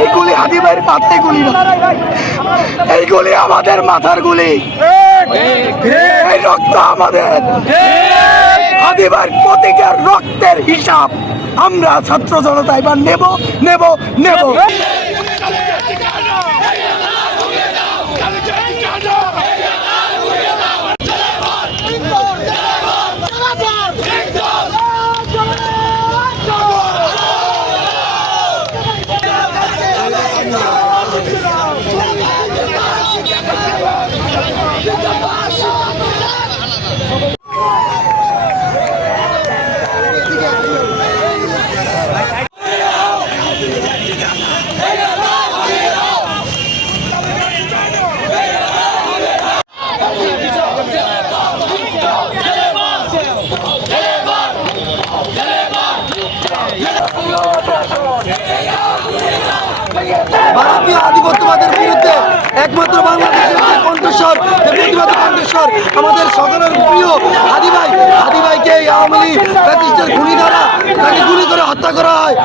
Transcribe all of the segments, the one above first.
এই গুলি হাদি ভাইয়ের মাথায় গুলি না, এই গুলি আমাদের মাথার গুলি, এই রক্ত আমাদের। হাদি ভাইয়ের প্রতিটা রক্তের হিসাব আমরা ছাত্র জনতা এবার নেব নেব নেব। ভারতীয় আধিপত্যবাদের বিরুদ্ধে একমাত্র বাংলাদেশের যে কণ্ঠস্বর, যে প্রতিবাদী কণ্ঠস্বর আমাদের সকলের প্রিয় হাদি ভাই। হাদি ভাইকে আওয়ামী লীগ ফ্যাসিস্টের খুনি দ্বারা তাকে গুলি করে হত্যা করা হয়।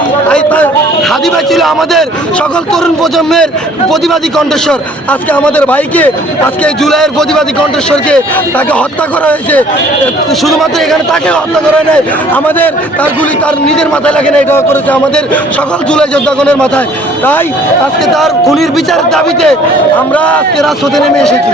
হাদি ভাই ছিল আমাদের সকল তরুণ প্রজন্মের প্রতিবাদী কণ্ঠস্বর। আজকে আমাদের ভাইকে, আজকে জুলাইয়ের প্রতিবাদী কণ্ঠস্বরকে তাকে হত্যা করা হয়েছে। শুধুমাত্র এখানে তাকে হত্যা করা হয় নাই, আমাদের তার গুলি তার নিজের মাথায় লাগে না, এটা করেছে আমাদের সকল জুলাই যোদ্ধাগণের মাথায়। তাই আজকে তার খুনির বিচারের দাবিতে আমরা আজকে রাজপথে নেমে এসেছি।